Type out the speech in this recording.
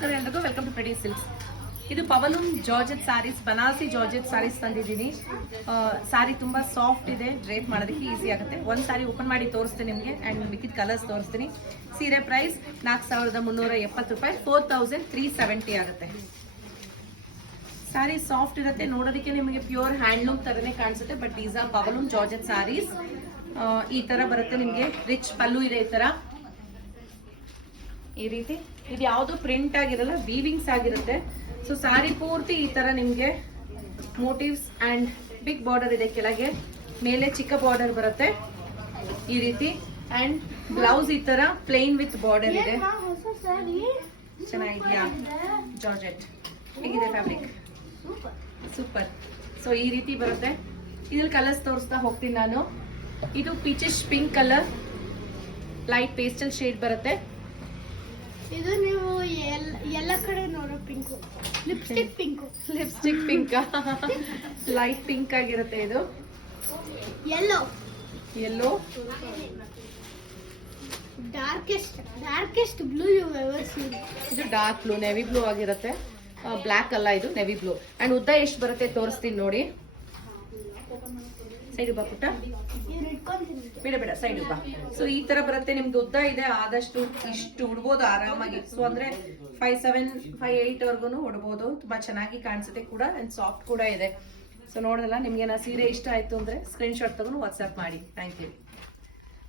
ನಮಸ್ಕಾರ ಎಲ್ರಿಗೂ, welcome to pretty silks. ಇದು ಪವಲೂನ್ ಜಾರ್ಜೆಟ್ ಸ್ಯಾರೀಸ್, ಬನಾರಸಿ ಜಾರ್ಜೆಟ್ ಸ್ಯಾರೀಸ್ ತಂದಿದ್ದೀನಿ. ಸ್ಯಾರಿ ತುಂಬಾ ಸಾಫ್ಟ್ ಇದೆ, ಡ್ರೇಪ್ ಮಾಡೋದಕ್ಕೆ ಈಸಿ ಆಗುತ್ತೆ. ಒಂದು ಸ್ಯಾರಿ ಓಪನ್ ಮಾಡಿ ತೋರಿಸ್ತೀನಿ ನಿಮಗೆ, ಆ್ಯಂಡ್ ಮಿಕ್ಕಿದ ಕಲರ್ಸ್ ತೋರಿಸ್ತೀನಿ. ಸೀರೆ ಪ್ರೈಸ್ 4370 ರೂಪಾಯಿ, 4370 ಆಗುತ್ತೆ. ಸ್ಯಾರಿ ಸಾಫ್ಟ್ ಇರುತ್ತೆ, ನೋಡೋದಕ್ಕೆ ನಿಮಗೆ ಪ್ಯೂರ್ ಹ್ಯಾಂಡ್ಲೂಮ್ ತರನೇ ಕಾಣಿಸುತ್ತೆ. ಬಟ್ ದೀಸ್ ಆರ್ ಪವಲೂನ್ ಜಾರ್ಜೆಟ್ ಸ್ಯಾರೀಸ್. ಈ ತರ ಬರುತ್ತೆ ನಿಮಗೆ. ರಿಚ್ ಪಲ್ಲು ಇದೆ ಈ ತರ, ಈ ರೀತಿ. ಇದು ಯಾವುದು ಪ್ರಿಂಟ್ ಆಗಿರಲ್ಲ, ವೀವಿಂಗ್ಸ್ ಆಗಿರುತ್ತೆ. ಸೊ ಸ್ಯಾರಿ ಪೂರ್ತಿ ಈ ತರ ನಿಮ್ಗೆ ಮೋಟಿವ್ಸ್ ಅಂಡ್ ಬಿಗ್ ಬಾರ್ಡರ್ ಇದೆ ಕೆಳಗೆ, ಮೇಲೆ ಚಿಕ್ಕ ಬಾರ್ಡರ್ ಬರುತ್ತೆ ಈ ರೀತಿ. ಅಂಡ್ ಬ್ಲೌಸ್ ಈ ತರ ಪ್ಲೇನ್ ವಿತ್ ಬಾರ್ಡರ್ ಇದೆ. ಚೆನ್ನಾಗಿದ್ಯಾ? ಜಾರ್ಜೆಟ್ ಹೇಗಿದೆ ಫ್ಯಾಬ್ರಿಕ್? ಸೂಪರ್. ಸೊ ಈ ರೀತಿ ಬರುತ್ತೆ. ಇದ್ರಲ್ಲಿ ಕಲರ್ಸ್ ತೋರಿಸ್ತಾ ಹೋಗ್ತೀನಿ ನಾನು. ಇದು peachish pink colour, light pastel shade ಬರುತ್ತೆ. ಇದು ನೀವು ಎಲ್ಲ ಕಡೆ ನೋಡೋ pink, lipstick pink. Lipstick pink, light pink ಆಗಿರುತ್ತೆ. ಇದು yellow, darkest blue you ever seen. ಇದು ಡಾರ್ಕ್ ಬ್ಲೂ, ನೆವಿ ಬ್ಲೂ ಆಗಿರುತ್ತೆ. ಬ್ಲ್ಯಾಕ್ ಅಲ್ಲ, ಇದು ನೆವಿ ಬ್ಲೂ. ಅಂಡ್ ಉದ್ದ ಎಷ್ಟು ಬರುತ್ತೆ ತೋರಿಸ್ತೀನಿ ನೋಡಿ. ಸೈಡ್ ಬಾ ಪುಟ್ಟ, ಬೇಡ ಸೈಡ್ ಬಾ. ಸೊ ಈ ತರ ಬರುತ್ತೆ ನಿಮ್ದು. ಉದ್ದ ಇದೆ, ಆದಷ್ಟು ಇಷ್ಟು ಉಡ್ಬೋದು ಆರಾಮಾಗಿ. ಸೊ ಅಂದ್ರೆ 5'7", 5'8" ವರ್ಗು ಉಡ್ಬೋದು. ತುಂಬಾ ಚೆನ್ನಾಗಿ ಕಾಣಿಸುತ್ತೆ ಕೂಡ, ಅಂಡ್ ಸಾಫ್ಟ್ ಕೂಡ ಇದೆ. ಸೊ ನೋಡೋದಲ್ಲ, ನಿಮ್ಗೆ ನಾ ಸೀರೆ ಇಷ್ಟ ಆಯ್ತು ಅಂದ್ರೆ ಸ್ಕ್ರೀನ್ ಶಾಟ್ ತಗೊಂಡು ವಾಟ್ಸ್ಆಪ್ ಮಾಡಿ. Thank you.